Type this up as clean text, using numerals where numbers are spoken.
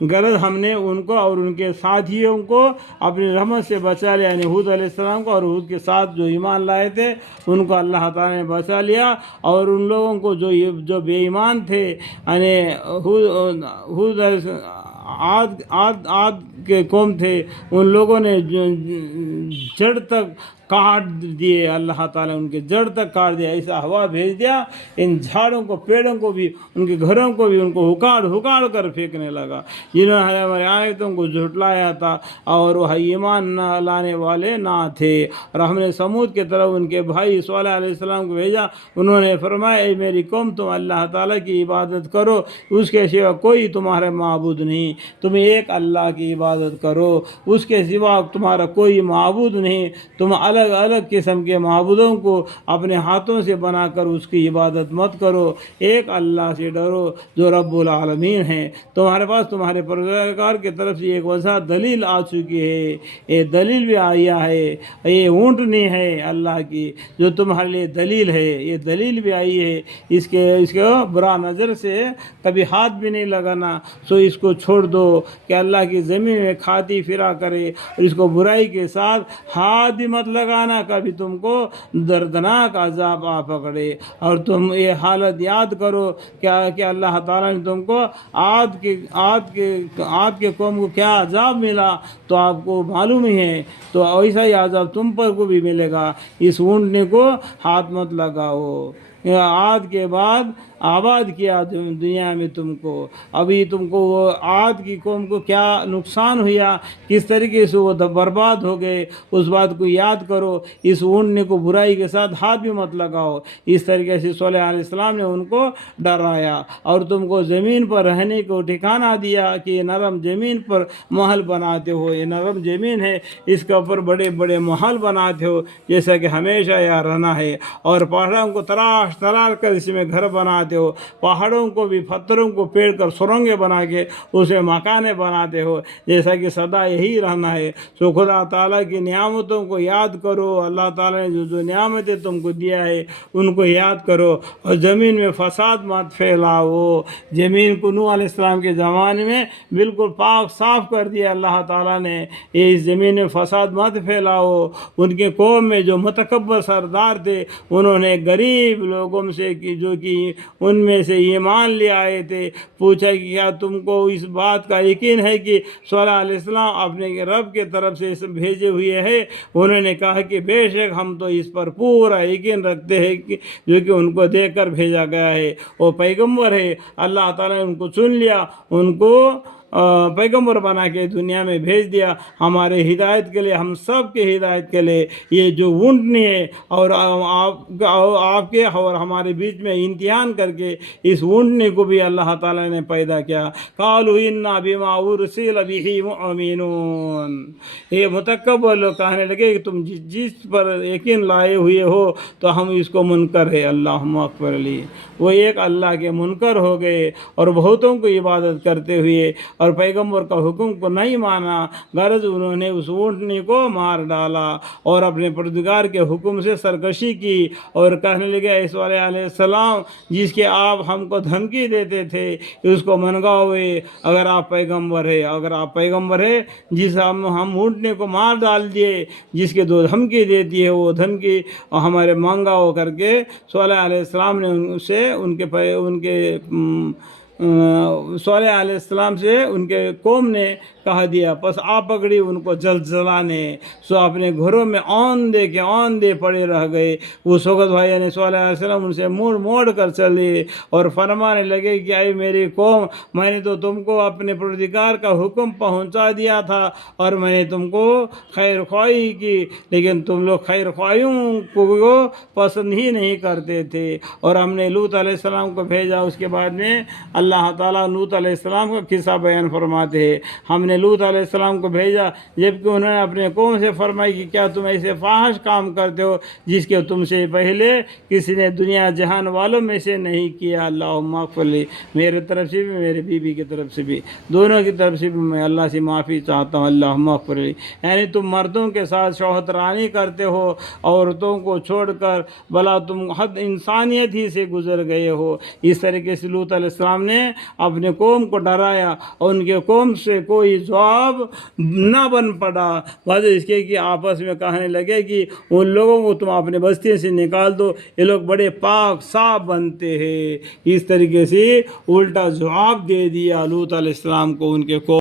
غرض ہم نے ان کو اور ان کے ساتھیوں کو اپنی رحمت سے بچا لیا، یعنی ہود علیہ السلام کو اور ہود کے ساتھ جو ایمان لائے تھے ان کو اللہ تعالیٰ نے بچا لیا، اور ان لوگوں کو جو بے ایمان تھے، یعنی ہود عاد کے قوم تھے، ان لوگوں نے جڑ تک کاٹ دیے، اللہ تعالیٰ ان کے جڑ تک کاٹ دیا، ایسا ہوا بھیج دیا ان جھاڑوں کو، پیڑوں کو بھی، ان کے گھروں کو بھی، ان کو ہکاڑ کر پھینکنے لگا، جنہوں نے ہماری آیتوں کو جھٹلایا تھا اور وہ ایمان نہ لانے والے نہ تھے۔ اور ہم نے سمود کی طرف ان کے بھائی صالح علیہ السلام کو بھیجا، انہوں نے فرمایا اے میری قوم، تم اللہ تعالیٰ کی عبادت کرو، اس کے سوا کوئی تمہارا معبود نہیں، تم ایک اللہ کی عبادت کرو، اس کے سوا تمہارا کوئی معبود نہیں، تم الگ الگ قسم کے معبودوں کو اپنے ہاتھوں سے بنا کر اس کی عبادت مت کرو، ایک اللہ سے ڈرو جو رب العالمین ہے۔ تمہارے پاس تمہارے پروردگار کی طرف سے ایک واضح دلیل آ چکی ہے، یہ دلیل بھی آیا ہے، یہ اونٹنی ہے اللہ کی جو تمہارے لیے دلیل ہے، یہ دلیل بھی آئی ہے، اس کو برا نظر سے کبھی ہاتھ بھی نہیں لگانا، سو اس کو چھوڑ دو کہ اللہ کی زمین میں کھاتی پھرا کرے، اور اس کو برائی کے ساتھ ہاتھ بھی مت لگانا، کبھی تم کو دردناک عذاب آ پکڑے۔ اور تم یہ حالت یاد کرو کہ اللہ تعالیٰ نے تم کو عاد کے قوم کو کیا عذاب ملا، تو آپ کو معلوم ہی ہے، تو ایسا ہی عذاب تم پر کو بھی ملے گا، اس اونٹنے کو ہاتھ مت لگاؤ۔ عاد کے بعد آباد کیا دنیا میں تم کو، ابھی تم کو وہ عاد کی قوم کو کیا نقصان ہوا، کس طریقے سے وہ برباد ہو گئے، اس بات کو یاد کرو، اس اونٹنے کو برائی کے ساتھ ہاتھ بھی مت لگاؤ۔ اس طریقے سے صالح علیہ السلام نے ان کو ڈرایا، اور تم کو زمین پر رہنے کو ٹھکانہ دیا کہ یہ نرم زمین پر محل بناتے ہو، یہ نرم زمین ہے، اس کے اوپر بڑے بڑے محل بناتے ہو جیسا کہ ہمیشہ یہاں رہنا ہے، اور پہاڑوں کو تلاش کر اس میں گھر بناتے ہو، پہاڑوں کو بھی پتھروں کو پھیر کر سرنگیں بنا کے اس میں مکانیں بناتے ہو، جیسا کہ سدا یہی رہنا ہے۔ سو خدا تعالیٰ کی نعمتوں کو یاد کرو، اللہ تعالیٰ نے جو نعمتیں تم کو دیا ہے ان کو یاد کرو، اور زمین میں فساد مت پھیلاؤ۔ زمین کو نوح علیہ السلام کے زمانے میں بالکل پاک صاف کر دیا اللہ تعالیٰ نے، اس زمین میں فساد مت پھیلاؤ۔ ان کے قوم میں جو متکبر سردار تھے، انہوں نے غریب لوگوں سے جو کہ ان میں سے ایمان لے آئے تھے، پوچھا کہ کیا تم کو اس بات کا یقین ہے کہ صالح علیہ السلام اپنے رب کے طرف سے بھیجے ہوئے ہیں؟ انہوں نے کہا کہ بے شک ہم تو اس پر پورا یقین رکھتے ہیں کہ جو کہ ان کو دے کر بھیجا گیا ہے، وہ پیغمبر ہے، اللہ تعالیٰ نے ان کو چن لیا، ان کو پیغمبر بنا کے دنیا میں بھیج دیا ہمارے ہدایت کے لیے، ہم سب کے ہدایت کے لیے۔ یہ جو اونٹنی ہے اور آپ کے اور ہمارے بیچ میں امتحان کر کے اس اونٹنی کو بھی اللہ تعالیٰ نے پیدا کیا۔ قالوا انا بما ارسل به مؤمنون، یہ متکبر لوگ کہنے لگے کہ تم جس پر یقین لائے ہوئے ہو تو ہم اس کو منکر ہے، اللہم اکبر لی، وہ ایک اللہ کے منکر ہو گئے اور بہتوں کو عبادت کرتے ہوئے اور پیغمبر کا حکم کو نہیں مانا، غرض انہوں نے اس اونٹنی کو مار ڈالا اور اپنے پروردگار کے حکم سے سرکشی کی، اور کہنے لگے اے صالح علیہ السلام جس کے آپ ہم کو دھمکی دیتے تھے اس کو منگاؤے، اگر آپ پیغمبر ہے جس ہم اونٹنے کو مار ڈال دیے، جس کے دو دھمکی دیتی ہے وہ دھمکی ہمارے منگاؤ کر کے صالح علیہ السلام نے صالح علیہ السلام سے ان کے قوم نے کہا دیا، پس آپ پکڑی ان کو جلانے، سو اپنے گھروں میں آندے پڑے رہ گئے۔ اس وقت بھائی نے صالح علیہ السلام ان سے موڑ کر چلے اور فرمانے لگے کہ اے میری قوم، میں نے تو تم کو اپنے پروردگار کا حکم پہنچا دیا تھا اور میں نے تم کو خیر خواہی کی، لیکن تم لوگ خیر خواہیوں کو پسند ہی نہیں کرتے تھے، اور ہم نے لوط علیہ السلام کو بھیجا۔ اس کے بعد میں اللہ تعالیٰ لوط علیہ السلام کا قصہ بیان فرماتے ہیں، ہم نے لوط علیہ السلام کو بھیجا جبکہ انہوں نے اپنے قوم سے فرمائی کہ کیا تم ایسے فاحش کام کرتے ہو جس کے تم سے پہلے کسی نے دنیا جہان والوں میں سے نہیں کیا، اللہم اغفر لی، میرے طرف سے بھی میرے بیوی کی طرف سے بھی، دونوں کی طرف سے بھی میں اللہ سے معافی چاہتا ہوں، اللہم اغفر لی۔ یعنی تم مردوں کے ساتھ شوہت رانی کرتے ہو، عورتوں کو چھوڑ کر، بلا تم حد انسانیت ہی سے گزر گئے ہو۔ اس طریقے سے لوط علیہ السلام نے نے اپنے قوم کو ڈرایا اور ان کے قوم سے کوئی جواب نہ بن پڑا، وجہ اس کے کہ آپس میں کہنے لگے کہ ان لوگوں کو تم اپنے بستی سے نکال دو، یہ لوگ بڑے پاک صاف بنتے ہیں۔ اس طریقے سے الٹا جواب دے دیا لوط علیہ السلام کو ان کے قوم